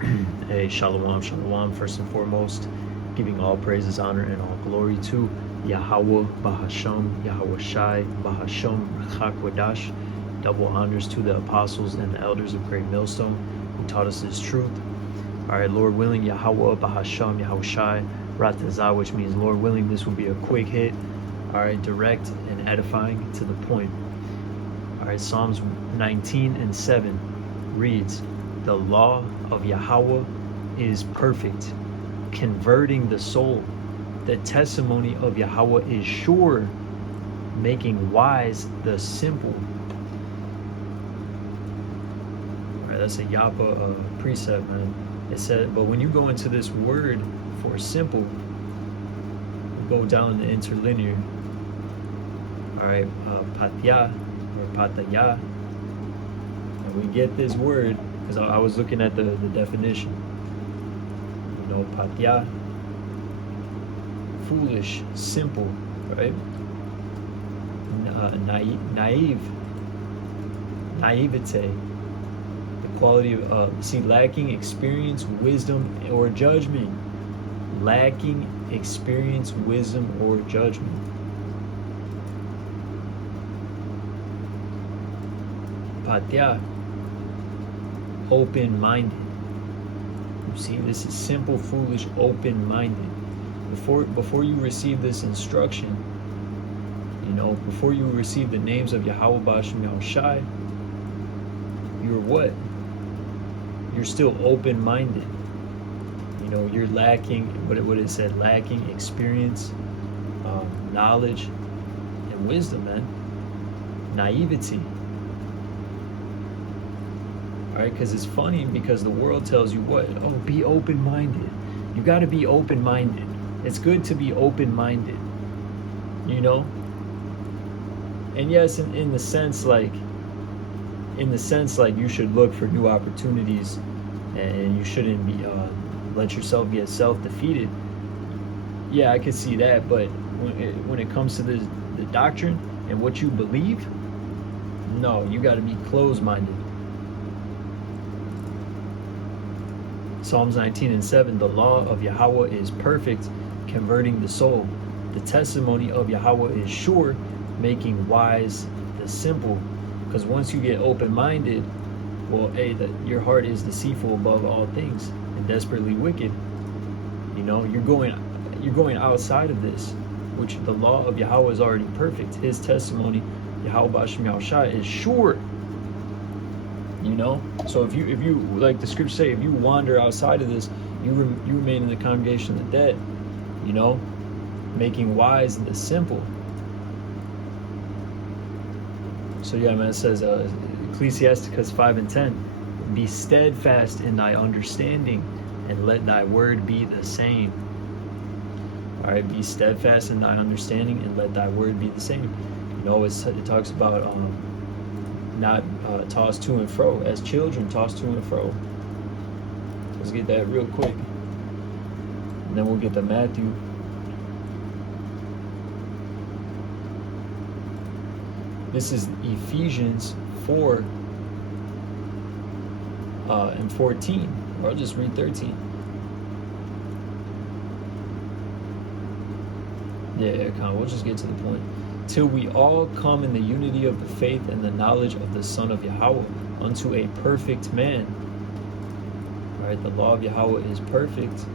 Hey, shalom, shalom. First and foremost, giving all praises, honor, and all glory to Yahawah Bahasham Yahawashi Bahasham Yahawashi. Double honors to the apostles and the elders of Great Millstone who taught us this truth. All right, Lord willing, Yahawah Bahasham Yahawashi Ratazah, which means Lord willing, this will be a quick hit. All right, direct and edifying to the point. All right, Psalms 19:7 reads, "The law of Yahawah is perfect, converting the soul. The testimony of Yahawah is sure, making wise the simple." All right, that's a Yapa precept, man. It said, but when you go into this word for simple, go down the interlinear. All right, patya or pataya, and we get this word because I was looking at the definition. You know, patya, foolish, simple, right? Naive, naivete, the quality of lacking experience, wisdom, or judgment. Lacking experience, wisdom, or judgment. Patya, open-minded. You see, this is simple, foolish, open-minded. Before you receive this instruction, you know, before you receive the names of Yahawah Bahasham Yahawashi, you're what? You're still open-minded. You know, you're lacking, what it said, lacking experience, knowledge, and wisdom, man. Naivety. Right? Because it's funny, because the world tells you what? Oh, be open-minded. You got to be open-minded. It's good to be open-minded, you know. And yes, in the sense like you should look for new opportunities, and you shouldn't be let yourself get self-defeated. Yeah, I could see that. But when it comes to the doctrine and what you believe, no, you got to be closed-minded. Psalms 19:7, the law of Yahawah is perfect, converting the soul. The testimony of Yahawah is sure, making wise the simple. Because once you get open-minded, well, hey, your heart is deceitful above all things and desperately wicked. You know, you're going outside of this, which the law of Yahawah is already perfect. His testimony, Yahawah Bahasham Yahawashi, is sure. You know, so if you like the scriptures say, if you wander outside of this, you remain in the congregation of the dead. You know, making wise the simple. So yeah, man, it says Ecclesiasticus 5:10, be steadfast in thy understanding, and let thy word be the same. All right, be steadfast in thy understanding, and let thy word be the same. You know, it talks about not tossed to and fro, as children tossed to and fro. Let's get that real quick, and then we'll get to Matthew. This is Ephesians 4 and 14, or I'll just read 13. Yeah, we'll just get to the point. Till we all come in the unity of the faith and the knowledge of the Son of Yahawah, unto a perfect man. All right, the law of Yahawah is perfect.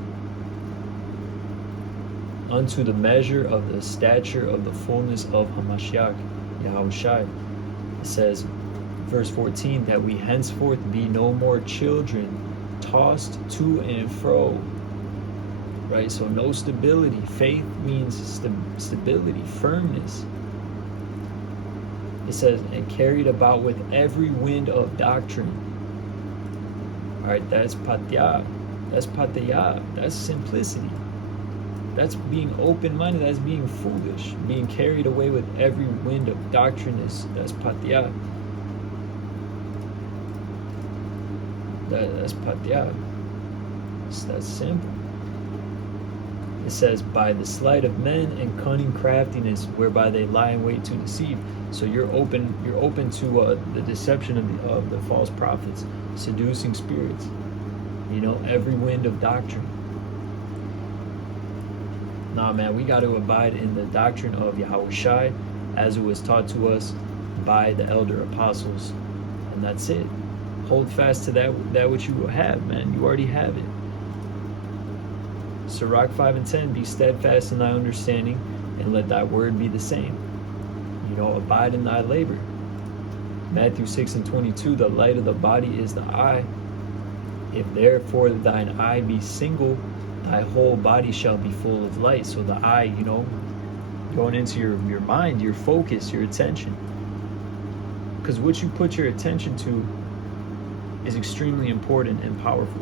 Unto the measure of the stature of the fullness of Hamashiach, Yahawashi. It says, verse 14, that we henceforth be no more children, tossed to and fro. Right, so no stability. Faith means stability, firmness. It says, and carried about with every wind of doctrine. All right, that's patya. That's pataya. That's simplicity. That's being open-minded. That's being foolish. Being carried away with every wind of doctrine that's patya. That's patya. That's simple. It says, by the sleight of men and cunning craftiness, whereby they lie in wait to deceive. So you're open to the deception of the false prophets, seducing spirits. every wind of doctrine. Nah, man, we got to abide in the doctrine of Yahawashi as it was taught to us by the elder apostles. And that's it. Hold fast to that which you have, man. You already have it. Sirach 5:10, be steadfast in thy understanding, and let thy word be the same. Abide in thy labor. Matthew 6:22, the light of the body is the eye. If therefore thine eye be single, thy whole body shall be full of light. So the eye, going into your mind, your focus, your attention. Because what you put your attention to is extremely important and powerful.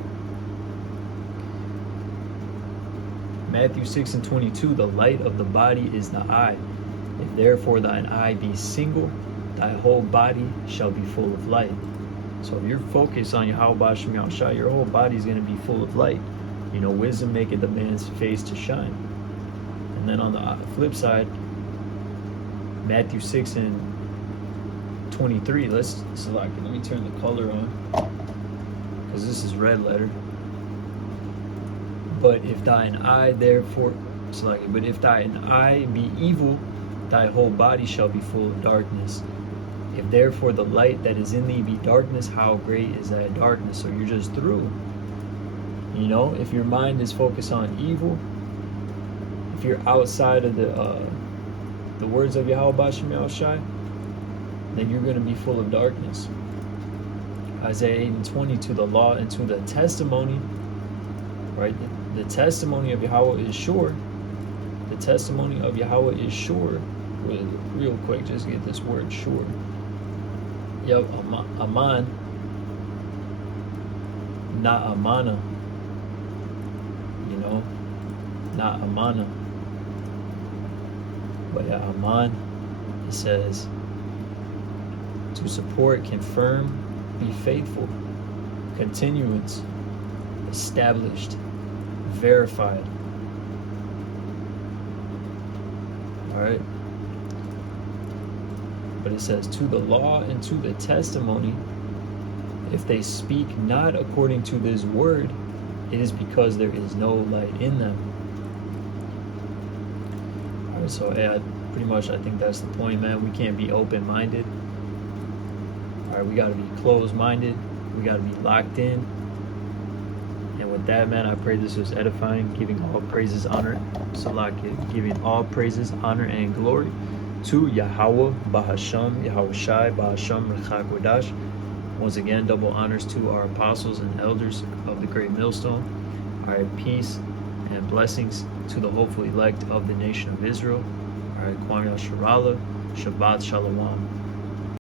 Matthew 6:22, the light of the body is the eye. If therefore thine eye be single, thy whole body shall be full of light. So if you're focused on Yahawah Bahasham Yahawashi, your whole body is going to be full of light. Wisdom maketh the man's face to shine. And then on the flip side, Matthew 6:23. Let me turn the color on, because this is red letter. But if thine eye be evil, thy whole body shall be full of darkness. If therefore the light that is in thee be darkness, how great is thy darkness? So you're just through. If your mind is focused on evil, if you're outside of the words of Yahawah Bahasham Yahawashi, then you're going to be full of darkness. Isaiah 8:20, to the law and to the testimony, right? The testimony of Yahawah is sure. The testimony of Yahawah is sure. Real quick, just get this word sure. Yep, aman, not amana. Not amana. But yeah, aman, it says to support, confirm, be faithful, continuance, established, verified. Alright. But it says, to the law and to the testimony, if they speak not according to this word, it is because there is no light in them. Alright, so I think that's the point, man. We can't be open-minded. Alright, we got to be closed-minded. We got to be locked in. And with that, man, I pray this was edifying, giving all praises, honor, giving all praises, honor, and glory to Yahawah Bahasham Yahawashi Bahasham Yahawashi. Once again, double honors to our apostles and elders of the great millstone. All right, peace and blessings to the hopeful elect of the nation of Israel. All right, Kwanya Sharala, Shabbat Shalom.